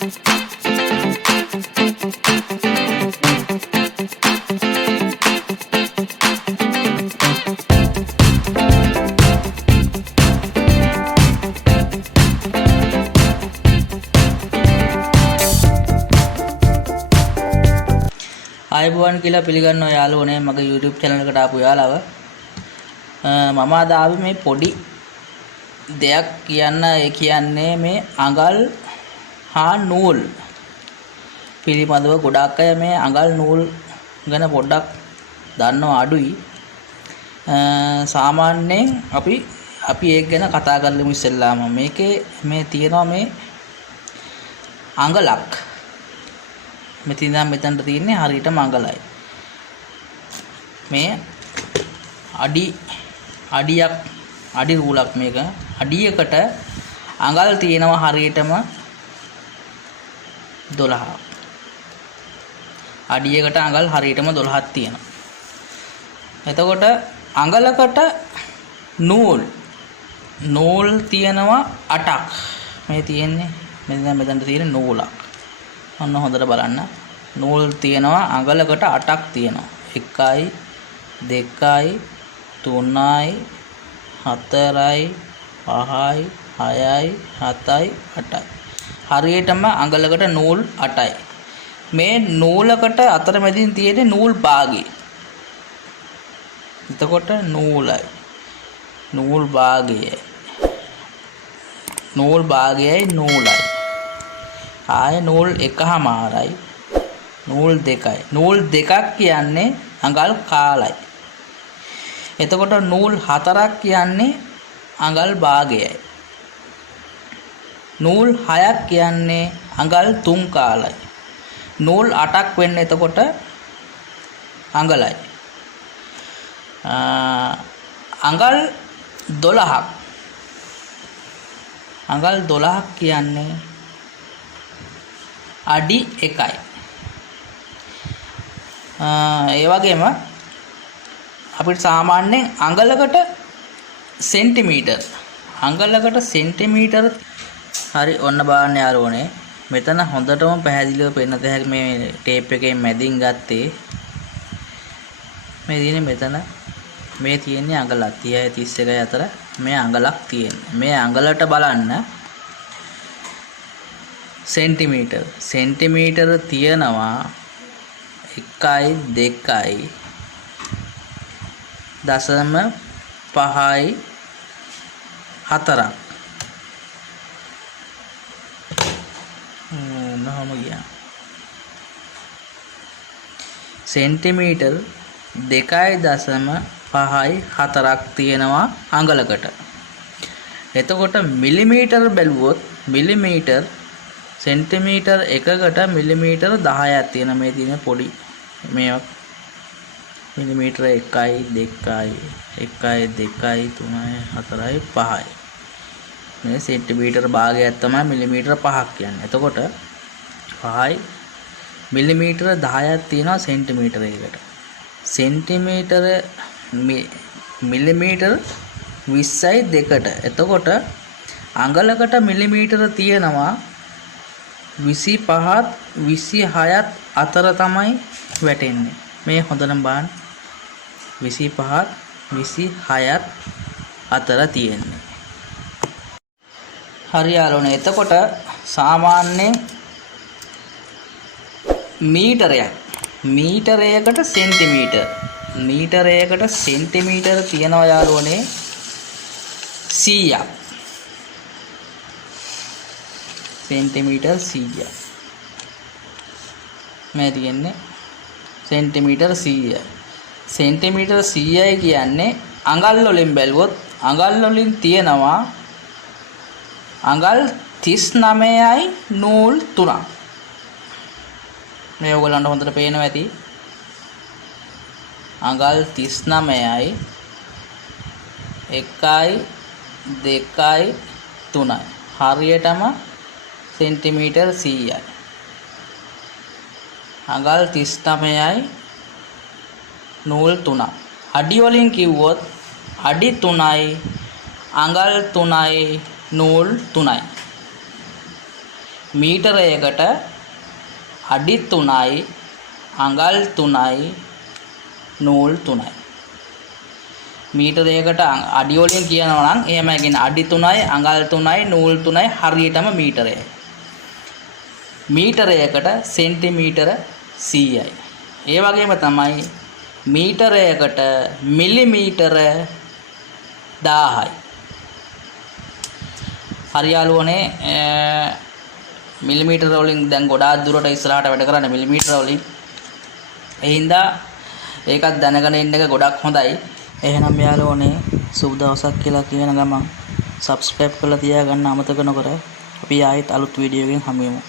ආයුබෝවන් කියලා පිළිගන්නවා යාළුවනේ මගේ YouTube channel එකට ආපු යාළුව. මම අද ආවේ මේ පොඩි දෙයක් කියන්න. ඒ කියන්නේ මේ අඟල් හා නූල් පිළිබඳව ගොඩක් අය මේ අඟල් නූල් ගැන පොඩ්ඩක් දන්නව අඩුයි. සාමාන්‍යයෙන් අපි ඒක ගැන කතා කරලා ඉස්සෙල්ලාම මේකේ මේ තියෙනවා මේ අඟලක්. මෙතන මෙතනට තියෙන්නේ හරියටම අඟලයි. මේ අඩි රූලක් මේක. අඩියකට අඟල් තියෙනවා හරියටම 12ක්. අඩියකට අඟල් හරියටම 12ක් තියෙනවා. එතකොට අඟලකට නූල් තියෙනවා 8ක්. මේ තියෙන්නේ මෙතන තියෙන නූලක්. ඔන්න හොඳට බලන්න. නූල් තියෙනවා අඟලකට 8ක් තියෙනවා. 1යි 2යි 3යි 4යි 5යි 6යි 7යි 8යි. හරියටම අඟලකට නූල් 8යි. මේ නූලකට අතරමැදින් තියෙන නූල් භාගය. එතකොට නූලයි නූල් භාගයයි නූලයි. ආය නූල් එකමාරයි නූල් දෙකයි. නූල් දෙකක් කියන්නේ අඟල් කාලයි. එතකොට නූල් හතරක් කියන්නේ අඟල් භාගයයි. නූල් හයක් කියන්නේ අඟල් තුන් කාලයි. නූල් 8ක් වෙන්නේ එතකොට අඟලයි. අඟල් 12ක් කියන්නේ අඩි 1යි. ඒ වගේම අපිට සාමාන්‍යයෙන් අඟලකට සෙන්ටිමීටර් හරි ඔන්න බලන්න යාළුවනේ. මෙතන හොඳටම පැහැදිලිව පෙන්නත හැකි මේ ටේප් එකෙන් මැදින් ගත්තේ මේ තියෙන්නේ මෙතන මේ තියෙන්නේ අඟලක් 30යි 31යි අතර මේ අඟලක් තියෙන්නේ. මේ අඟලට බලන්න සෙන්ටිමීටර තියෙනවා 1යි 2යි 0.5යි 4ක්. මොනවම ගියා. සෙන්ටිමීටර් 2.5යි 4ක් තියෙනවා අඟලකට. එතකොට මිලිමීටර බැලුවොත් මිලිමීටර් සෙන්ටිමීටර් එකකට මිලිමීටර 10ක් තියෙන මේ තියෙන පොඩි මේවා මිලිමීටර 1යි 2යි 3යි 4යි 5යි. මේ සෙන්ටිමීටර භාගයක් තමයි මිලිමීටර 5ක් කියන්නේ. එතකොට 5යි මිලිමීටර 10ක් තියෙනවා සෙන්ටිමීටර එකකට. සෙන්ටිමීටර මිලිමීටර 20යි දෙකට. එතකොට අඟලකට මිලිමීටර තියෙනවා 25ත් 26ත් අතර තමයි වැටෙන්නේ. මේ හොඳටම බලන්න 25ත් 26ත් අතර තියෙන්නේ. හරි යාළුවනේ. එතකොට සාමාන්‍යයෙන් මීටරයකට සෙන්ටිමීටර තියනවා යාළුවනේ 100ක්. සෙන්ටිමීටර් 100ක්. මේ තියෙන්නේ සෙන්ටිමීටර් 100. සෙන්ටිමීටර් 100යි කියන්නේ අඟල් වලින් බැලුවොත් අඟල් වලින් තියෙනවා අඟල් 39යි නූල් 3ක්. මේ ඔයගලන්ට හොඳට පේනවා ඇති. අඟල් 39යි 1යි 2යි 3යි. හරියටම සෙන්ටිමීටර් 100යි. අඟල් 39යි නූල් 3ක්. අඩි වලින් කිව්වොත් අඩි 3යි අඟල් 3යි නූල් 3යි. මීටරයකට අඩි 3යි අඟල් 3යි නූල් 3යි. මීටරයකට අඩි වලින් කියනවා නම් එහෙමයි කියන්නේ අඩි 3යි අඟල් 3යි නූල් 3යි හරියටම මීටරයයි. මීටරයකට සෙන්ටිමීටර 100යි. ඒ වගේම තමයි මීටරයකට මිලිමීටර 1000යි. හරියාලුවනේ මිලිමීටර වලින් දැන් ගොඩාක් දුරට ඉස්සරහට වැඩ කරන්නේ මිලිමීටර වලින්. ඒ හින්දා ඒකත් දැනගෙන ඉන්න එක ගොඩක් හොඳයි. එහෙනම් යාළුවනේ සුබ දවසක් කියලා කියන ගමන් subscribe කරලා තියාගන්න අමතක නොකර අපි ආයෙත් අලුත් වීඩියෝ එකකින් හමු වෙමු.